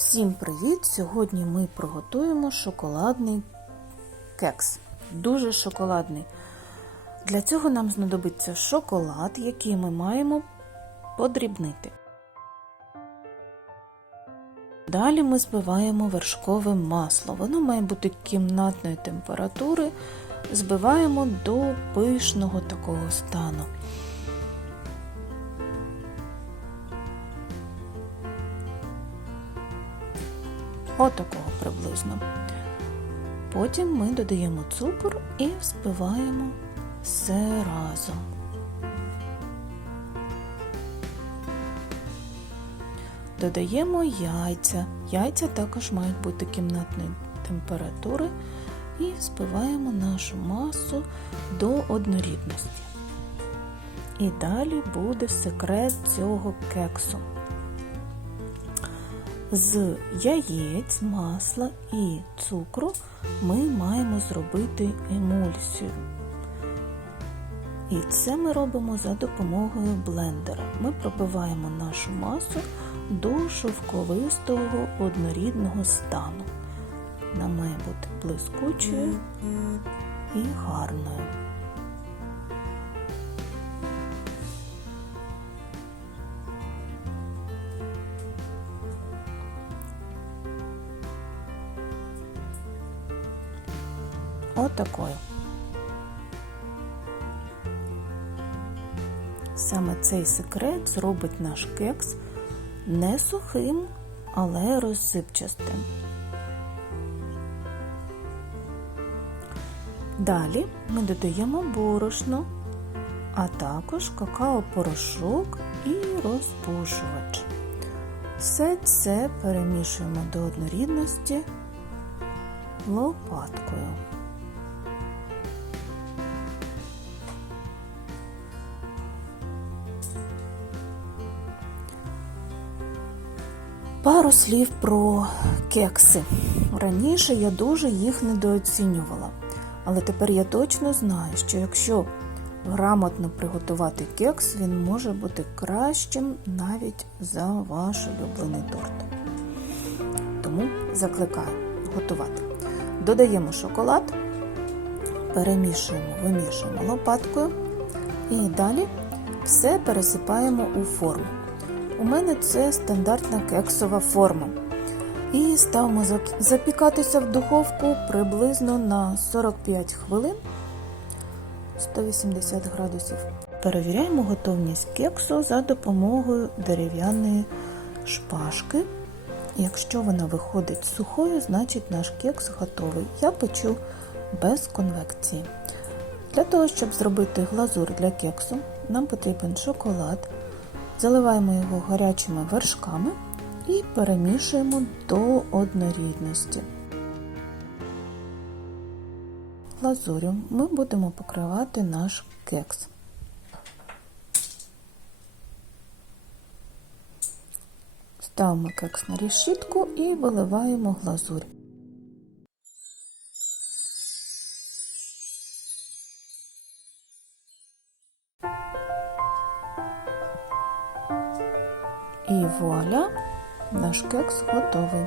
Всім привіт! Сьогодні ми приготуємо шоколадний кекс. Дуже шоколадний. Для цього нам знадобиться шоколад, який ми маємо подрібнити. Далі ми збиваємо вершкове масло. Воно має бути кімнатної температури. Збиваємо до пишного такого стану. Отакого приблизно. Потім ми додаємо цукор і взбиваємо все разом. Додаємо яйця. Яйця також мають бути кімнатної температури і взбиваємо нашу масу до однорідності. І далі буде секрет цього кексу. З яєць, масла і цукру ми маємо зробити емульсію. І це ми робимо за допомогою блендера. Ми пробиваємо нашу масу до шовковистого однорідного стану. Вона має бути блискучою і гарною. Отакою. Саме цей секрет зробить наш кекс не сухим, але розсипчастим. Далі ми додаємо борошно, а також какао-порошок і розпушувач. Все це перемішуємо до однорідності лопаткою. Пару слів про кекси. Раніше я дуже їх недооцінювала, але тепер я точно знаю, що якщо грамотно приготувати кекс, він може бути кращим навіть за ваш улюблений торт. Тому закликаю готувати. Додаємо шоколад, перемішуємо, вимішуємо лопаткою і далі все пересипаємо у форму. У мене це стандартна кексова форма. І ставимо запікатися в духовку приблизно на 45 хвилин 180 градусів. Перевіряємо готовність кексу за допомогою дерев'яної шпажки. Якщо вона виходить сухою, значить наш кекс готовий. Я печу без конвекції. Для того, щоб зробити глазур для кексу, нам потрібен шоколад. Заливаємо його гарячими вершками і перемішуємо до однорідності. Глазурю ми будемо покривати наш кекс. Ставимо кекс на решітку і виливаємо глазурь. І вуаля, наш кекс готовий.